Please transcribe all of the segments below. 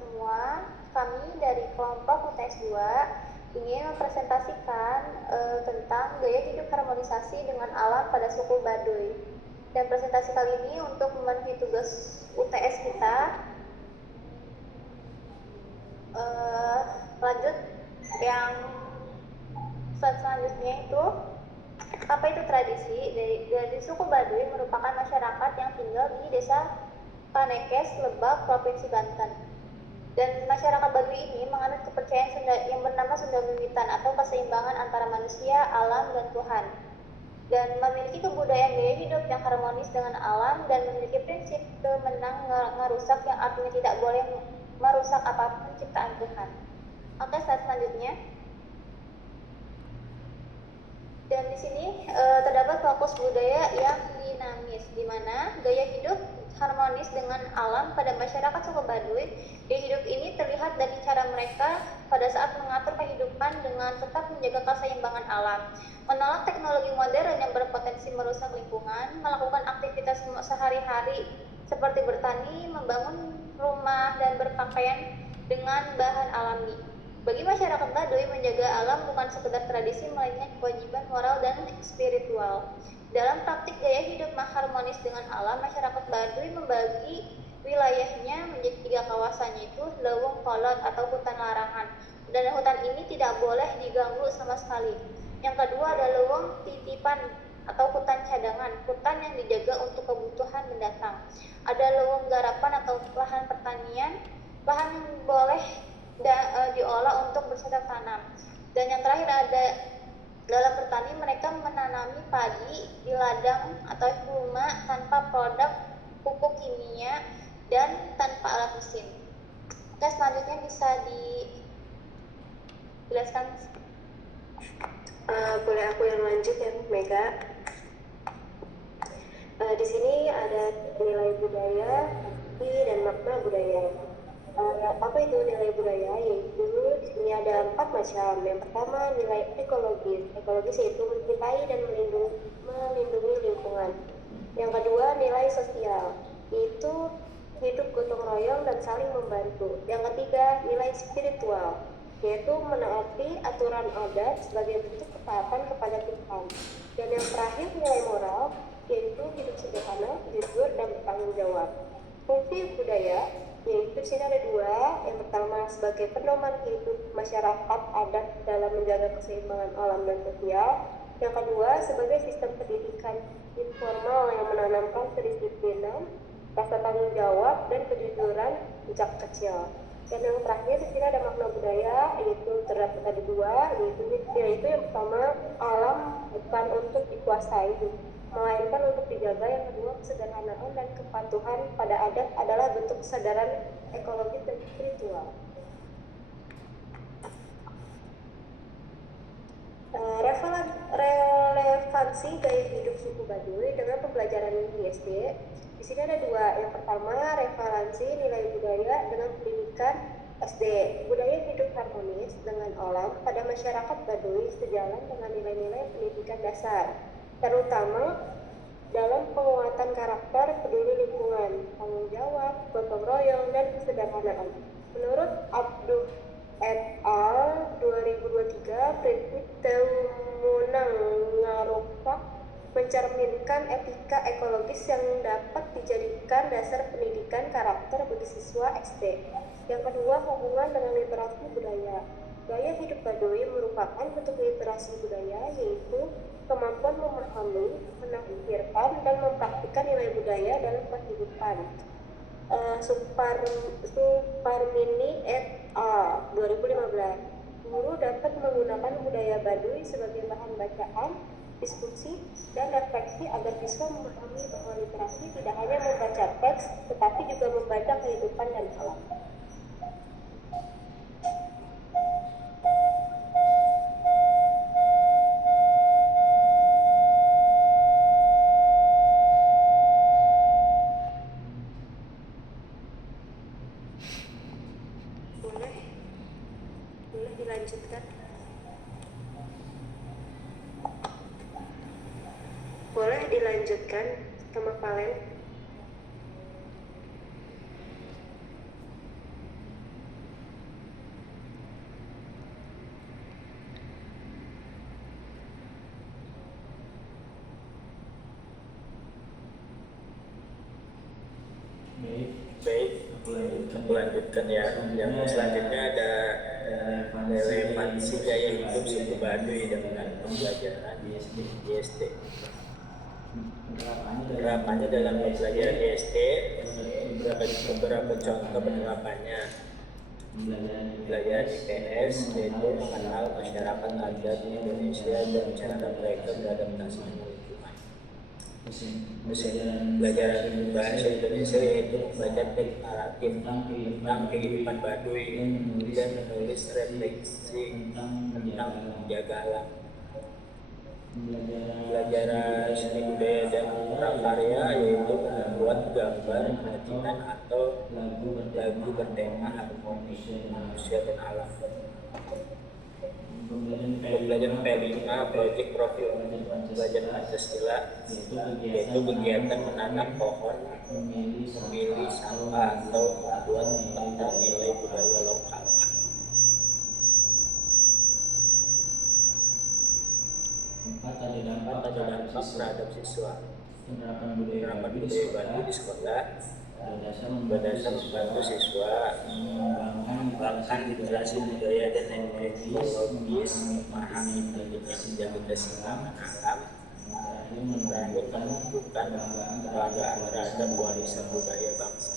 semua. Kami dari kelompok UTS 2 ingin mempresentasikan tentang gaya hidup harmonisasi dengan alam pada suku Baduy. Dan presentasi kali ini untuk memenuhi tugas UTS kita. Lanjut yang slide selanjutnya itu, apa itu tradisi? Dari suku Baduy merupakan masyarakat yang tinggal di desa Panekes, Lebak, Provinsi Banten. Dan masyarakat Baduy ini menganut kepercayaan yang bernama Sunda Wiwitan atau keseimbangan antara manusia, alam, dan Tuhan. Dan memiliki kebudayaan gaya hidup yang harmonis dengan alam dan memiliki prinsip menang ngerusak yang artinya tidak boleh merusak apapun ciptaan Tuhan. Oke, slide selanjutnya. Dan di sini terdapat fokus budaya yang dinamis, di mana gaya hidup harmonis dengan alam pada masyarakat suku Baduy. Gaya hidup ini terlihat dari cara mereka pada saat mengatur kehidupan dengan tetap menjaga keseimbangan alam, menolak teknologi modern yang berpotensi merusak lingkungan, melakukan aktivitas sehari-hari seperti bertani, membangun rumah, dan berpakaian dengan bahan alami. Bagi masyarakat Baduy, menjaga alam bukan sekedar tradisi, melainkan kewajiban moral dan spiritual. Dalam praktik gaya hidup harmonis dengan alam, masyarakat Baduy membagi wilayahnya menjadi 3 kawasan, yaitu Leuweung Kolot atau hutan larangan. Dan hutan ini tidak boleh diganggu sama sekali. Yang kedua ada Leuweung Titipan atau hutan cadangan, hutan yang dijaga untuk kebutuhan mendatang. Ada Leuweung Garapan atau lahan pertanian, lahan yang boleh diolah untuk bercocok tanam. Dan yang terakhir ada dalam bertani, mereka menanami padi di ladang atau rumah tanpa produk pupuk kimia dan tanpa alat mesin. Oke, selanjutnya bisa dijelaskan. Boleh aku yang lanjut ya, Mega. Di sini ada nilai budaya, arti dan makna budaya. Apa itu nilai budaya? Yaitu di sini ada 4 macam. Yang pertama nilai ekologis. Ekologis yaitu mencintai dan melindungi lingkungan. Yang kedua nilai sosial, yaitu hidup gotong royong dan saling membantu. Yang ketiga nilai spiritual, yaitu menaati aturan adat sebagai bentuk ketaatan kepada Tuhan. Dan yang terakhir nilai moral, yaitu hidup sederhana, jujur, dan bertanggung jawab. Fungsi budaya, yaitu di sini ada 2. Yang pertama sebagai pedoman hidup masyarakat adat dalam menjaga keseimbangan alam dan sosial. Yang kedua sebagai sistem pendidikan informal yang menanamkan kedisiplinan, rasa tanggung jawab, dan kejujuran sejak kecil. Dan yang terakhir di sini ada makna budaya, yaitu terdapat ada 2, yaitu yang pertama alam bukan untuk dikuasai, melainkan untuk dijaga. Yang kedua kesederhanaan dan kepatuhan pada adat adalah bentuk kesadaran ekologis dan spiritual. Relevansi gaya hidup suku Baduy dengan pembelajaran di SD. Di sini ada 2. Yang pertama relevansi nilai budaya dengan pendidikan SD. Budaya hidup harmonis dengan alam pada masyarakat Baduy sejalan dengan nilai-nilai pendidikan dasar, terutama dalam penguatan karakter, peduli lingkungan, tanggung jawab, gotong royong, dan kesederhanaan. Menurut Abduh et al. 2023, prinsip Temunang Ngarupak mencerminkan etika ekologis yang dapat dijadikan dasar pendidikan karakter bagi siswa SD. Yang kedua, hubungan dengan literasi budaya. Gaya hidup Baduy merupakan bentuk literasi budaya, yaitu kemampuan memahami, menafsirkan, dan mempraktikkan nilai budaya dalam kehidupan. Suparmini et al. 2015. Guru dapat menggunakan budaya Baduy sebagai bahan bacaan, diskusi, dan refleksi agar siswa memahami bahwa literasi tidak hanya membaca teks, tetapi juga membaca kehidupan dan alam. Boleh dilanjutkan? Boleh dilanjutkan sama Valen? Melanjutkan ya, yang selanjutnya ada relevansi gaya hidup suku Baduy dengan pembelajaran IST. Penerapannya dalam pembelajaran IST, beberapa contoh penerapannya. Pembelajaran IPS yaitu mengenal masyarakat adat Indonesia dan cara mereka beradaptasi dengan lingkungan. Pembelajaran bahasa Indonesia yaitu membaca teks naratif tentang kehidupan Baduy dan menulis refleksi tentang menjaga alam. Pembelajaran seni budaya dan prakarya yaitu membuat gambar, kerajinan atau lagu bertema harmoni manusia dan alam. Pembelajaran P5 proyek profil pembelajaran Pancasila yaitu kegiatan menanam pohon, memilih sampah atau membuat peta nilai budaya lokal. Empat ada dampak terhadap siswa. Penerapan budaya Baduy di sekolah berdasar membantu siswa mengembangkan literasi budaya dan ekologis, memahami pentingnya menjaga keseimbangan alam, terakhir menumbuhkan kebanggaan terhadap warisan budaya bangsa.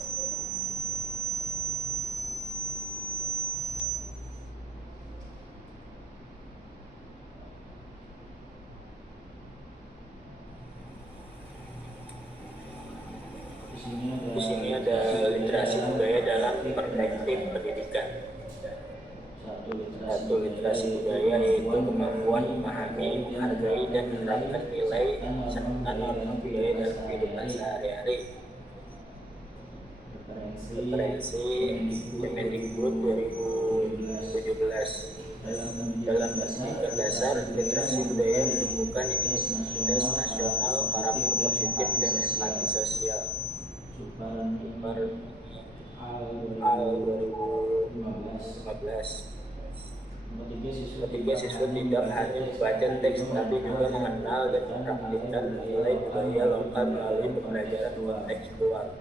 Di sini ada literasi budaya dalam perspektif pendidikan. Satu, literasi budaya yaitu kemampuan memahami, menghargai, dan menerapkan nilai serta norma budaya dalam kehidupan sehari-hari. Referensi Kemendikbud 2017. Dalam pendidikan dasar, literasi budaya menemukan identitas nasional, karakter positif, dan empati sosial. Super Al 2015. Ketiga, siswa tidak hanya membaca teks tapi juga mengenal dan mempraktikkan nilai budaya lokal melalui pembelajaran kontekstual.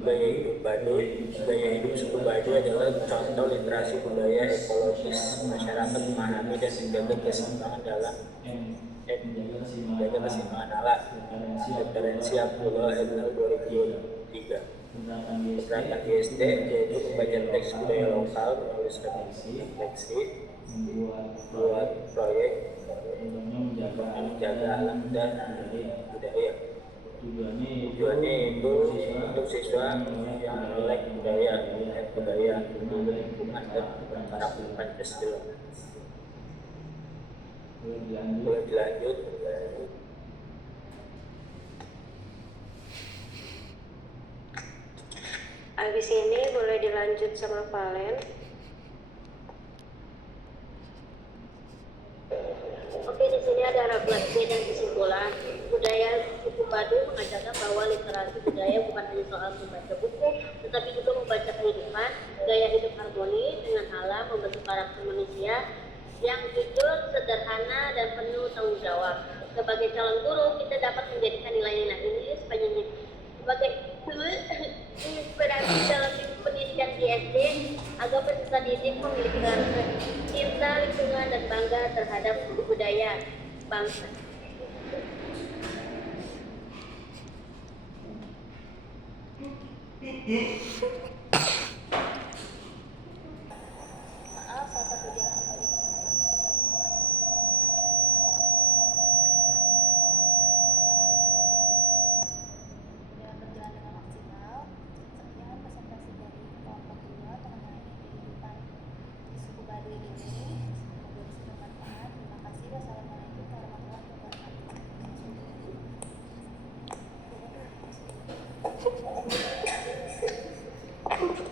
Gaya hidup Baduy, gaya hidup suku Baduy adalah contoh literasi budaya ekologis. Masyarakat memahami dan menjaga keseimbangan dalam menjaga keseimbangan alam. Referensi Abdullah Ednal 2003. Penerapan IST yaitu membaca teks budaya lokal, menulis refleksi, membuat proyek menjaga alam dan budaya. Tujuannya itu untuk siswa yang melek budaya lingkungan dan karakter Pancasila. Boleh dilanjut. Habis ini boleh dilanjut sama Valen. Oke, di sini ada refleksi dan kesimpulan. Budaya suku Baduy mengajarkan bahwa literasi budaya bukan hanya soal membaca buku, tetapi juga membaca kehidupan, gaya hidup harmoni dengan alam, membentuk karakter manusia yang jujur, sederhana, dan penuh tanggung jawab. Sebagai calon guru, kita dapat menjadikan nilai-nilai ini sebagai inspirasi dalam pendidikan di SD agar peserta didik memiliki rasa cinta lingkungan dan bangga terhadap budaya bangsa. Maaf, salah satu dia kembali. Sudah berjalan dengan maksimal. Sekian presentasi dari kelompok 2 mengenai kehidupan di suku Baduy ini. Semoga bisa bermanfaat. Terima kasih. Wassalamualaikum warahmatullahi wabarakatuh.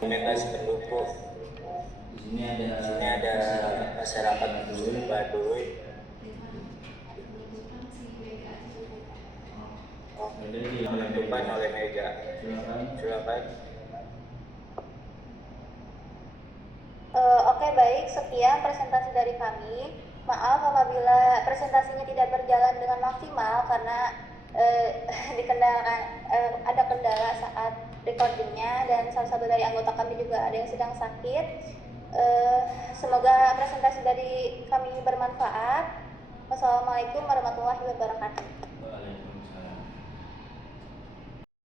Implementasi pendukung. Di sini ada masyarakat suku Baduy. Penutupan oleh Mega. Silakan. Oke, baik, sekian presentasi dari kami. Maaf apabila presentasinya tidak berjalan dengan maksimal karena ada kendala saat recordingnya, dan salah satu dari anggota kami juga ada yang sedang sakit. Semoga presentasi dari kami bermanfaat. Wassalamualaikum warahmatullahi wabarakatuh.